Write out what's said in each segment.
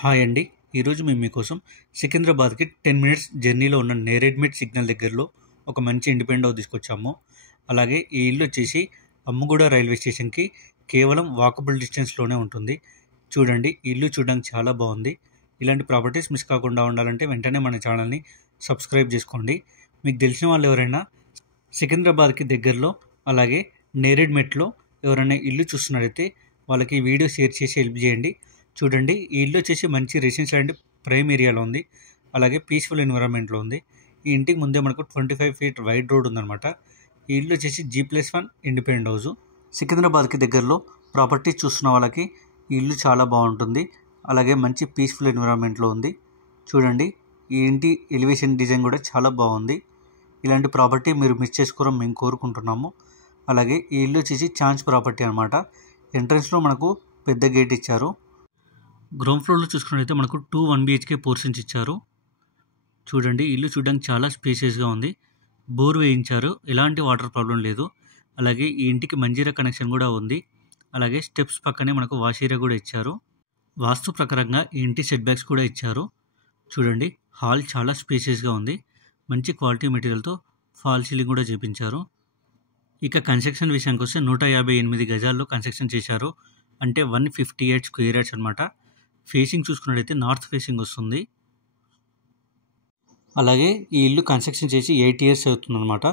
Hi అండి. ఈరోజు మేము మీకోసం సికింద్రాబాద్‌కి 10 మినిట్స్ జర్నీలో ఉన్న నేరేడ్మెట్ సిగ్నల్ దగ్గరలో ఒక మంచి ఇండిపెండెంట్ హౌస్ తీసుకొచ్చాము. అలాగే ఈ ఇల్లు వచ్చేసి అమ్ముగూడ రైల్వే స్టేషన్‌కి కేవలం వాకబుల్ డిస్టెన్స్‌లోనే ఉంటుంది. చూడండి, ఈ ఇల్లు చూడడానికి చాలా బాగుంది. ఇలాంటి ప్రాపర్టీస్ మిస్ కాకుండా ఉండాలంటే వెంటనే మన ఛానల్ని సబ్స్క్రైబ్ చేసుకోండి. మీకు తెలిసిన వాళ్ళు ఎవరైనా సికింద్రాబాద్‌కి దగ్గరలో అలాగే నేరేడ్మెట్‌లో ఎవరైనా ఇల్లు చూస్తున్నట్లయితే వాళ్ళకి ఈ వీడియో షేర్ చేసి హెల్ప్ చేయండి. చూడండి, ఈ ఇల్లు వచ్చేసి మంచి రెసిడెన్షియల్ అండ్ ప్రైమ్ ఏరియాలో ఉంది. అలాగే పీస్ఫుల్ ఎన్విరాన్మెంట్లో ఉంది. ఈ ఇంటికి ముందే మనకు 25 ఫీట్ వైడ్ రోడ్ ఉందన్నమాట. ఈ ఇల్లు వచ్చేసి G+1 ఇండిపెండెంట్ హౌస్. సికింద్రాబాద్కి దగ్గరలో ప్రాపర్టీ చూస్తున్న వాళ్ళకి ఈ ఇల్లు చాలా బాగుంటుంది. అలాగే మంచి పీస్ఫుల్ ఎన్విరాన్మెంట్లో ఉంది. చూడండి, ఈ ఇంటి ఎలివేషన్ డిజైన్ కూడా చాలా బాగుంది. ఇలాంటి ప్రాపర్టీ మీరు మిస్ చేసుకోవడం మేము కోరుకుంటున్నాము. అలాగే ఈ ఇల్లు వచ్చేసి ఛాన్స్ ప్రాపర్టీ అనమాట. ఎంట్రన్స్లో మనకు పెద్ద గేట్ ఇచ్చారు. గ్రౌండ్ ఫ్లోర్లో చూసుకున్నట్లయితే మనకు 2 1 BHK పోర్షన్స్ ఇచ్చారు. చూడండి, ఇల్లు చూడడానికి చాలా స్పేసియస్గా ఉంది. బోర్ వేయించారు, ఎలాంటి వాటర్ ప్రాబ్లం లేదు. అలాగే ఈ ఇంటికి మంజీరా కనెక్షన్ కూడా ఉంది. అలాగే స్టెప్స్ పక్కనే మనకు వాష్ ఏరియా కూడా ఇచ్చారు. వాస్తు ప్రకారంగా ఈ ఇంటి సెట్ బ్యాక్స్ కూడా ఇచ్చారు. చూడండి, హాల్ చాలా స్పేసియస్గా ఉంది. మంచి క్వాలిటీ మెటీరియల్తో ఫాల్ సీలింగ్ కూడా చేపించారు. ఇక కన్స్ట్రక్షన్ విషయానికి వస్తే 158 గజాల్లో కన్స్ట్రక్షన్ చేశారు. అంటే 158 స్క్వేర్ యార్డ్స్ అనమాట. ఫేసింగ్ చూసుకున్నట్టయితే నార్త్ ఫేసింగ్ వస్తుంది. అలాగే ఈ ఇల్లు కన్స్ట్రక్షన్ చేసి 8 ఇయర్స్ అవుతుందన్నమాట.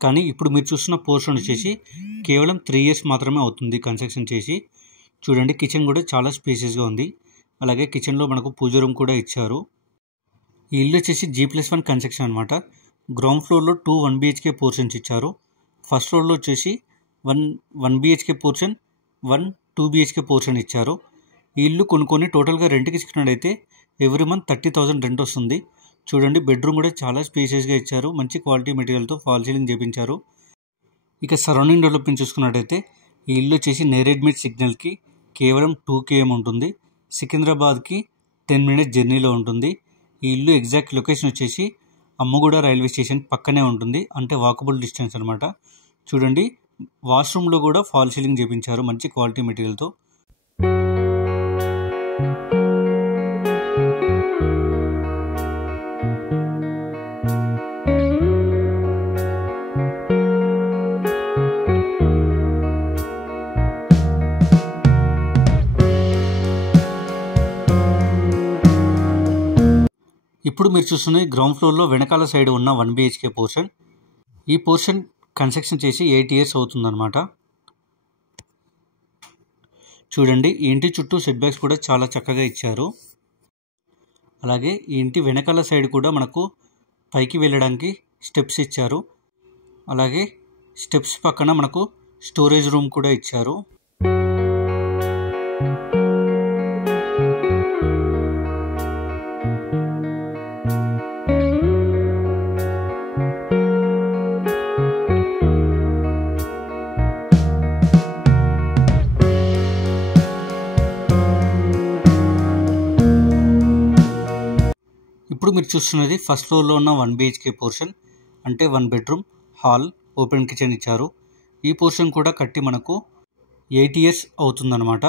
కానీ ఇప్పుడు మీరు చూస్తున్న పోర్షన్ వచ్చేసి కేవలం 3 ఇయర్స్ మాత్రమే అవుతుంది కన్స్ట్రక్షన్ చేసి. చూడండి, కిచెన్ కూడా చాలా స్పేసియస్గా ఉంది. అలాగే కిచెన్లో మనకు పూజ రూమ్ కూడా ఇచ్చారు. ఈ ఇల్లు వచ్చేసి G+1 కన్స్ట్రక్షన్ అనమాట. గ్రౌండ్ ఫ్లోర్లో 2 1 BHK పోర్షన్స్ ఇచ్చారు. ఫస్ట్ ఫ్లోర్లో వచ్చేసి 1 BHK పోర్షన్, 1 2 BHK పోర్షన్ ఇచ్చారు. ఈ ఇల్లు కొనుక్కొని టోటల్గా రెంట్కి ఇచ్చినట్టయితే ఎవ్రీ మంత్ 30,000 రెంట్ వస్తుంది. చూడండి, బెడ్రూమ్ కూడా చాలా స్పేసియస్గా ఇచ్చారు. మంచి క్వాలిటీ మెటీరియల్తో ఫాల్ సీలింగ్ చేపించారు. ఇక సరౌండింగ్ డెవలప్మెంట్ చూసుకున్నట్టయితే ఈ ఇల్లు వచ్చేసి నేరేడ్మెట్ సిగ్నల్కి కేవలం 2 km ఉంటుంది. సికింద్రాబాద్కి 10 మినిట్స్ జర్నీలో ఉంటుంది. ఈ ఇల్లు ఎగ్జాక్ట్ లొకేషన్ వచ్చేసి అమ్ముగూడ రైల్వే స్టేషన్ పక్కనే ఉంటుంది. అంటే వాకబుల్ డిస్టెన్స్ అనమాట. చూడండి, వాష్రూమ్లో కూడా ఫాల్ సీలింగ్ చేపించారు మంచి క్వాలిటీ మెటీరియల్తో. ఇప్పుడు మీరు చూస్తున్నది గ్రౌండ్ ఫ్లోర్లో వెనకాల సైడ్ ఉన్న 1 BHK పోర్షన్. ఈ పోర్షన్ కన్స్ట్రక్షన్ చేసి 8 ఇయర్స్ అవుతుందన్నమాట. చూడండి, ఈ ఇంటి చుట్టూ సెట్ బ్యాక్స్ కూడా చాలా చక్కగా ఇచ్చారు. అలాగే ఈ ఇంటి వెనకాల సైడ్ కూడా మనకు పైకి వెళ్ళడానికి స్టెప్స్ ఇచ్చారు. అలాగే స్టెప్స్ పక్కన మనకు స్టోరేజ్ రూమ్ కూడా ఇచ్చారు. ఇప్పుడు మీరు చూస్తున్నది ఫస్ట్ ఫ్లోర్లో ఉన్న 1 BHK పోర్షన్. అంటే 1 బెడ్రూమ్, హాల్, ఓపెన్ కిచెన్ ఇచ్చారు. ఈ పోర్షన్ కూడా కట్టి మనకు 8 ఇయర్స్ అవుతుందన్నమాట.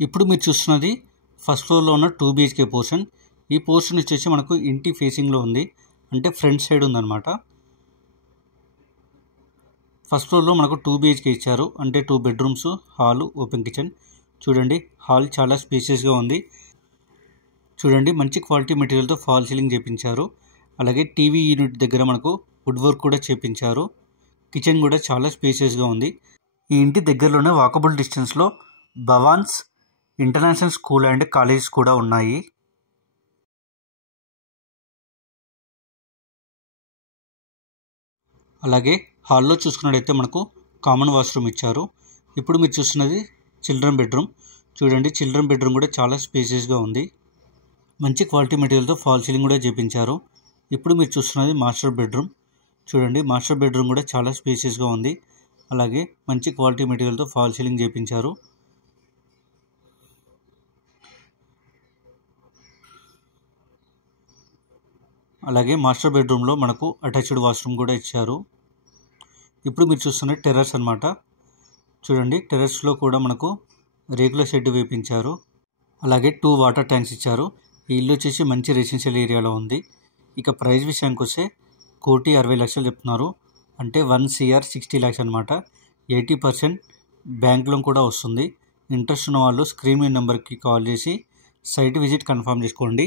ఇప్పుడు మీరు చూస్తున్నది ఫస్ట్ ఫ్లోర్లో ఉన్న 2 BHK పోర్షన్. ఈ పోర్షన్ వచ్చేసి మనకు ఇంటి ఫేసింగ్లో ఉంది. అంటే ఫ్రంట్ సైడ్ ఉందన్నమాట. ఫస్ట్ ఫ్లోర్లో మనకు 2 BHK ఇచ్చారు. అంటే 2 బెడ్రూమ్స్, హాల్, ఓపెన్ కిచెన్. చూడండి, హాల్ చాలా స్పేసియస్గా ఉంది. చూడండి, మంచి క్వాలిటీ మెటీరియల్తో ఫాల్ సీలింగ్ చేపించారు. అలాగే టీవీ యూనిట్ దగ్గర మనకు వుడ్ వర్క్ కూడా చేపించారు. కిచెన్ కూడా చాలా స్పేసియస్గా ఉంది. ఈ ఇంటి దగ్గరలోనే వాకబుల్ డిస్టెన్స్లో Bhavan's international school and colleges కూడా ఉన్నాయి. అలాగే హాల్లో చూసుకున్నట్టయితే మనకు కామన్ వాష్రూమ్ ఇచ్చారు. ఇప్పుడు మీరు చూస్తున్నది చిల్డ్రన్ బెడ్రూమ్. చూడండి, చిల్డ్రన్ బెడ్రూమ్ కూడా చాలా స్పేసియస్గా ఉంది. మంచి క్వాలిటీ మెటీరియల్తో ఫాల్ సీలింగ్ కూడా చేపించారు. ఇప్పుడు మీరు చూస్తున్నది మాస్టర్ బెడ్రూమ్. చూడండి, మాస్టర్ బెడ్రూమ్ కూడా చాలా స్పేసియస్గా ఉంది. అలాగే మంచి క్వాలిటీ మెటీరియల్తో ఫాల్ సీలింగ్ చేపించారు. అలాగే మాస్టర్ బెడ్రూమ్లో మనకు అటాచ్డ్ వాష్రూమ్ కూడా ఇచ్చారు. ఇప్పుడు మీరు చూస్తున్న టెర్రస్ అన్నమాట. చూడండి, టెర్రస్లో కూడా మనకు రేకుల షెడ్ వేపించారు. అలాగే 2 వాటర్ ట్యాంక్స్ ఇచ్చారు. ఈ ఇల్లు వచ్చేసి మంచి రెసిడెన్షియల్ ఏరియాలో ఉంది. ఇక ప్రైస్ విషయానికి వస్తే 1,60,00,000 చెప్తున్నారు. అంటే 1,60 lakhs అనమాట. 80% బ్యాంక్ లోన్ కూడా వస్తుంది. ఇంట్రెస్ట్ ఉన్న వాళ్ళు స్క్రీన్ మీద నెంబర్కి కాల్ చేసి సైట్ విజిట్ కన్ఫర్మ్ చేసుకోండి.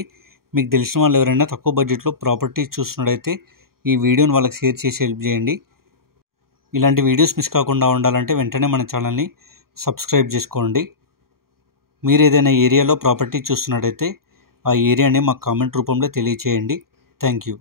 మీకు తెలిసిన వాళ్ళు ఎవరైనా తక్కువ బడ్జెట్లో ప్రాపర్టీ చూస్తున్నట్టయితే ఈ వీడియోని వాళ్ళకి షేర్ చేసి హెల్ప్ చేయండి. ఇలాంటి వీడియోస్ మిస్ కాకుండా ఉండాలంటే వెంటనే మన ఛానల్ని సబ్స్క్రైబ్ చేసుకోండి. మీరు ఏదైనా ఏరియాలో ప్రాపర్టీ చూస్తున్నట్టయితే ఆ ఏరియాని మాకు కామెంట్ రూపంలో తెలియచేయండి. Thank you.